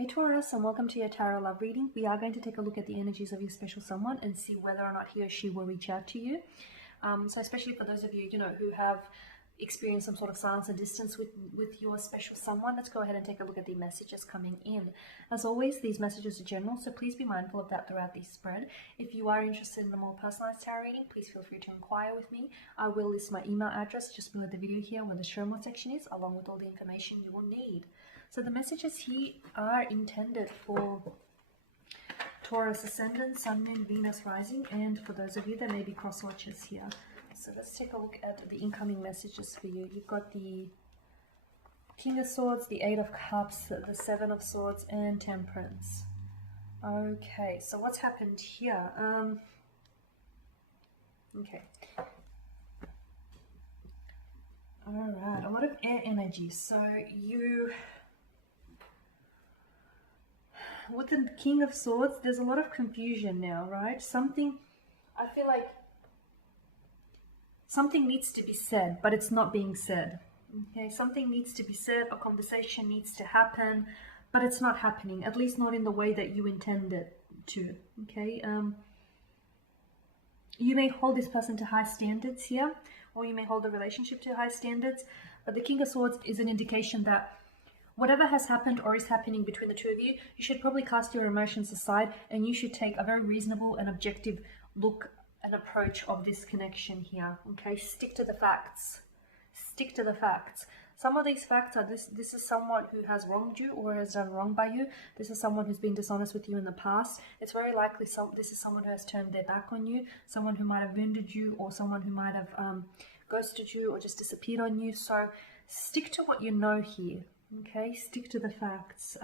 Hey Taurus, and welcome to your tarot love reading. We are going to take a look at the energies of your special someone and see whether or not he or she will reach out to you. So especially for those of you, who have experienced some sort of silence and distance with your special someone, let's go ahead and take a look at the messages coming in. As always, these messages are general, so please be mindful of that throughout the spread. If you are interested in a more personalized tarot reading, please feel free to inquire with me. I will list my email address just below the video here where the show more section is, along with all the information you will need. So the messages here are intended for Taurus Ascendant, Sun, Moon, Venus rising, and for those of you that may be cross watchers here. So let's take a look at the incoming messages for you. You've got the King of Swords, the Eight of Cups, the Seven of Swords, and Temperance. Okay, so what's happened here? Okay. Alright, a lot of air energy. So with the King of Swords, there's a lot of confusion now, right? I feel like something needs to be said, but it's not being said. Okay, something needs to be said, a conversation needs to happen, but it's not happening, at least not in the way that you intend it to. Okay, you may hold this person to high standards here, or you may hold the relationship to high standards, but the King of Swords is an indication that whatever has happened or is happening between the two of you, you should probably cast your emotions aside and you should take a very reasonable and objective look and approach of this connection here. Okay, stick to the facts. Stick to the facts. Some of these facts are this is someone who has wronged you or has done wrong by you. This is someone who's been dishonest with you in the past. It's very likely this is someone who has turned their back on you, someone who might have wounded you, or someone who might have ghosted you or just disappeared on you. So stick to what you know here. Okay, stick to the facts.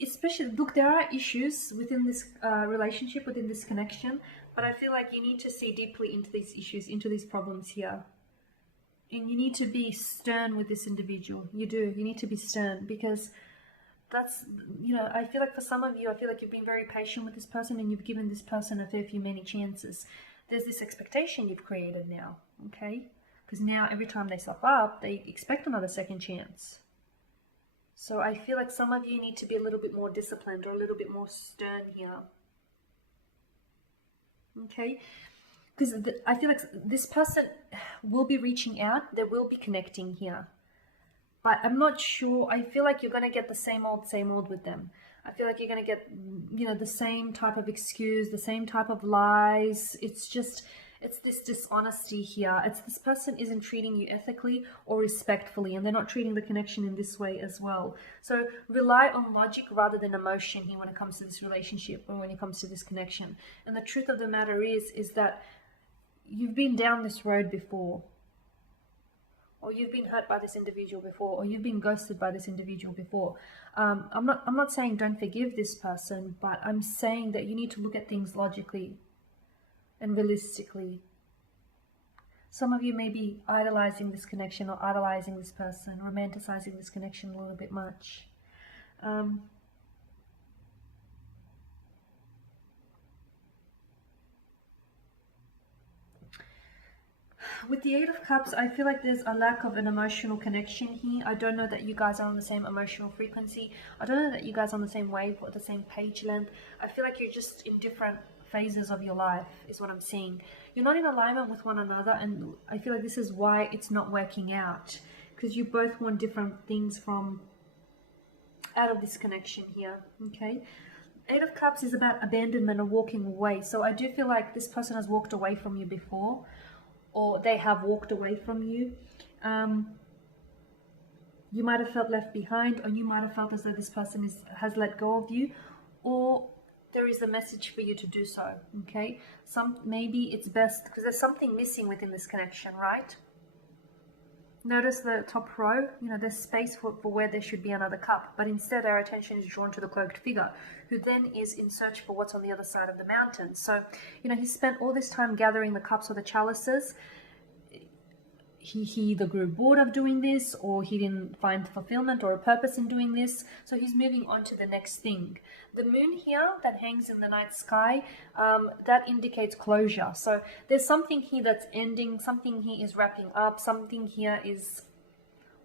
Especially, look, there are issues within this relationship, within this connection, but I feel like you need to see deeply into these issues, into these problems here. And you need to be stern with this individual. You do. You need to be stern because that's, I feel like for some of you, I feel like you've been very patient with this person and you've given this person a fair few many chances. There's this expectation you've created now, okay? Because now every time they slip up, they expect another second chance. So I feel like some of you need to be a little bit more disciplined or a little bit more stern here. Okay? Because I feel like this person will be reaching out. They will be connecting here. But I'm not sure. I feel like you're going to get the same old with them. I feel like you're going to get, the same type of excuse, the same type of lies. It's this dishonesty here. It's this person isn't treating you ethically or respectfully, and they're not treating the connection in this way as well. So rely on logic rather than emotion here when it comes to this relationship or when it comes to this connection. And the truth of the matter is that you've been down this road before, or you've been hurt by this individual before, or you've been ghosted by this individual before. I'm not saying don't forgive this person, but I'm saying that you need to look at things logically and realistically. Some of you may be idolizing this connection or idolizing this person, romanticizing this connection a little bit much. With the Eight of Cups, I feel like there's a lack of an emotional connection here. I don't know that you guys are on the same emotional frequency. I don't know that you guys are on the same wave or the same page length. I feel like you're just in different phases of your life is what I'm seeing. You're not in alignment with one another, and I feel like this is why it's not working out, because you both want different things out of this connection here. Okay, Eight of Cups is about abandonment or walking away. So I do feel like this person has walked away from you before, or they have walked away from you. You might have felt left behind, or you might have felt as though this person has let go of you, or there is a message for you to do so. Okay, maybe it's best because there's something missing within this connection, right? Notice the top row, there's space for where there should be another cup, but instead our attention is drawn to the cloaked figure, who then is in search for what's on the other side of the mountain. So, he spent all this time gathering the cups or the chalices. He either grew bored of doing this, or he didn't find fulfillment or a purpose in doing this, so he's moving on to the next thing. The moon here that hangs in the night sky, that indicates closure. So there's something here that's ending, something here is wrapping up, something here is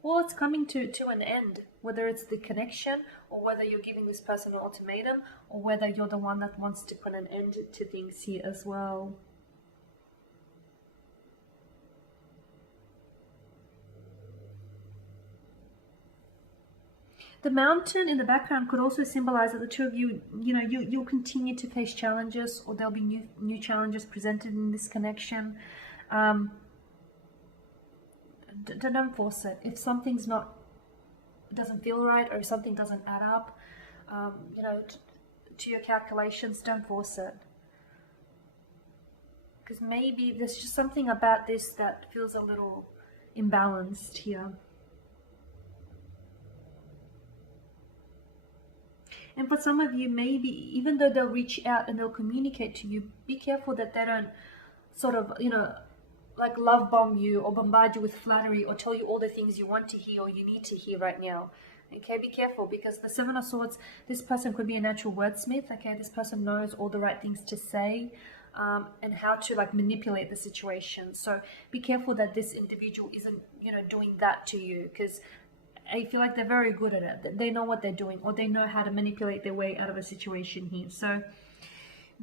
or it's coming to an end, whether it's the connection or whether you're giving this person an ultimatum or whether you're the one that wants to put an end to things here as well. The mountain in the background could also symbolize that the two of you, you'll continue to face challenges, or there'll be new challenges presented in this connection. Don't force it. If something's doesn't feel right, or if something doesn't add up, to your calculations, don't force it. Because maybe there's just something about this that feels a little imbalanced here. And for some of you, maybe even though they'll reach out and they'll communicate to you, be careful that they don't sort of, like love bomb you or bombard you with flattery or tell you all the things you want to hear or you need to hear right now. Okay, be careful, because the Seven of Swords, this person could be a natural wordsmith. Okay, this person knows all the right things to say and how to like manipulate the situation. So be careful that this individual isn't, doing that to you, because I feel like they're very good at it. They know what they're doing, or they know how to manipulate their way out of a situation here. So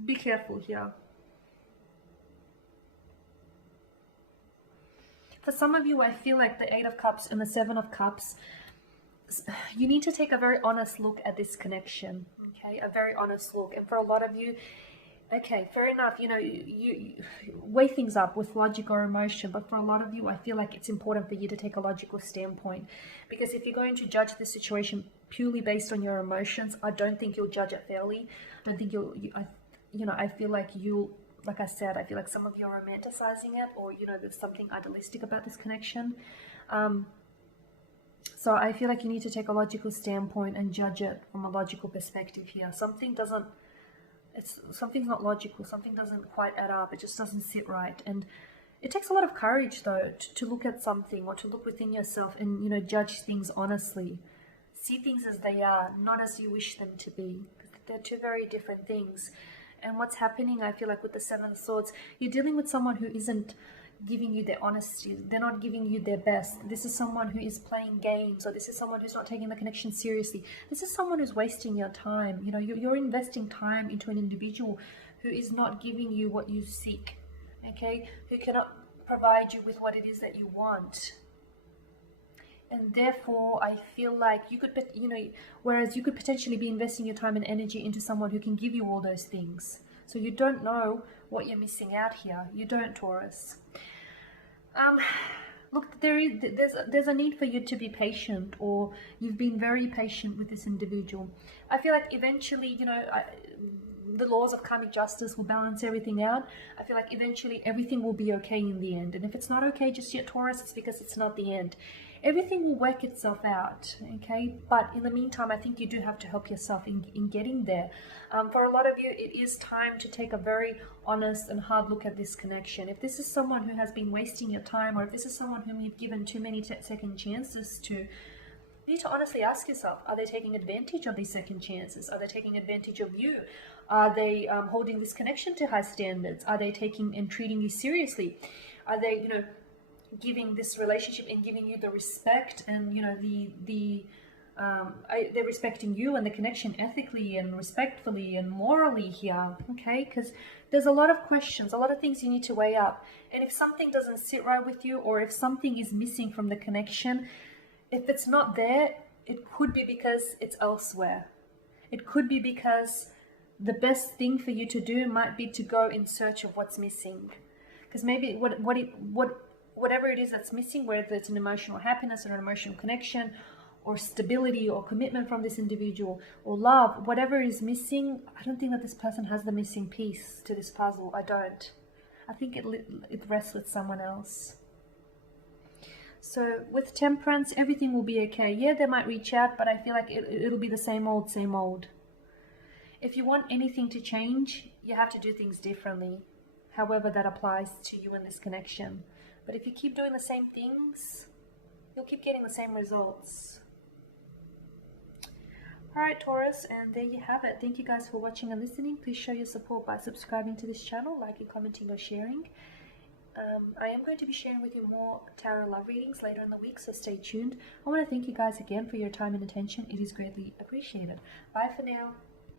be careful here. For some of you, I feel like the Eight of Cups and the Seven of Cups, you need to take a very honest look at this connection. Okay, a very honest look. And for a lot of you, okay, fair enough, you weigh things up with logic or emotion, but for a lot of you, I feel like it's important for you to take a logical standpoint, because if you're going to judge the situation purely based on your emotions, I don't think you'll judge it fairly. I don't think I feel like like I said, I feel like some of you are romanticizing it, or, there's something idealistic about this connection. So I feel like you need to take a logical standpoint and judge it from a logical perspective here. Something's not logical. Something doesn't quite add up. It just doesn't sit right. And it takes a lot of courage, though, to look at something or to look within yourself and, judge things honestly. See things as they are, not as you wish them to be. They're two very different things. And what's happening, I feel like, with the Seven of Swords, you're dealing with someone who isn't giving you their honesty. They're not giving you their best. This is someone who is playing games, or this is someone who's not taking the connection seriously. This is someone who's wasting your time. You're investing time into an individual who is not giving you what you seek, okay? Who cannot provide you with what it is that you want. And therefore, I feel like you could, whereas you could potentially be investing your time and energy into someone who can give you all those things. So you don't know what you're missing out here. You don't, Taurus. Look, there's a need for you to be patient, or you've been very patient with this individual. I feel like eventually, the laws of karmic justice will balance everything out. I feel like eventually everything will be okay in the end. And if it's not okay just yet, Taurus, it's because it's not the end. Everything will work itself out, okay? But in the meantime, I think you do have to help yourself in getting there. For a lot of you, it is time to take a very honest and hard look at this connection. If this is someone who has been wasting your time, or if this is someone whom you've given too many second chances to, you need to honestly ask yourself, are they taking advantage of these second chances? Are they taking advantage of you? Are they holding this connection to high standards? Are they taking and treating you seriously? Are they, giving this relationship and giving you the respect and, they're respecting you and the connection ethically and respectfully and morally here, okay? Because there's a lot of questions, a lot of things you need to weigh up. And if something doesn't sit right with you, or if something is missing from the connection, if it's not there, it could be because it's elsewhere. It could be because the best thing for you to do might be to go in search of what's missing. Because maybe whatever it is that's missing, whether it's an emotional happiness or an emotional connection, or stability or commitment from this individual, or love, whatever is missing, I don't think that this person has the missing piece to this puzzle. I don't. I think it rests with someone else. So with Temperance, everything will be okay. Yeah, they might reach out, but I feel like it'll be the same old, same old. If you want anything to change, you have to do things differently, however that applies to you in this connection. But if you keep doing the same things, you'll keep getting the same results. Alright, Taurus, and there you have it. Thank you guys for watching and listening. Please show your support by subscribing to this channel, liking, commenting, or sharing. I am going to be sharing with you more tarot love readings later in the week, so stay tuned. I want to thank you guys again for your time and attention. It is greatly appreciated. Bye for now.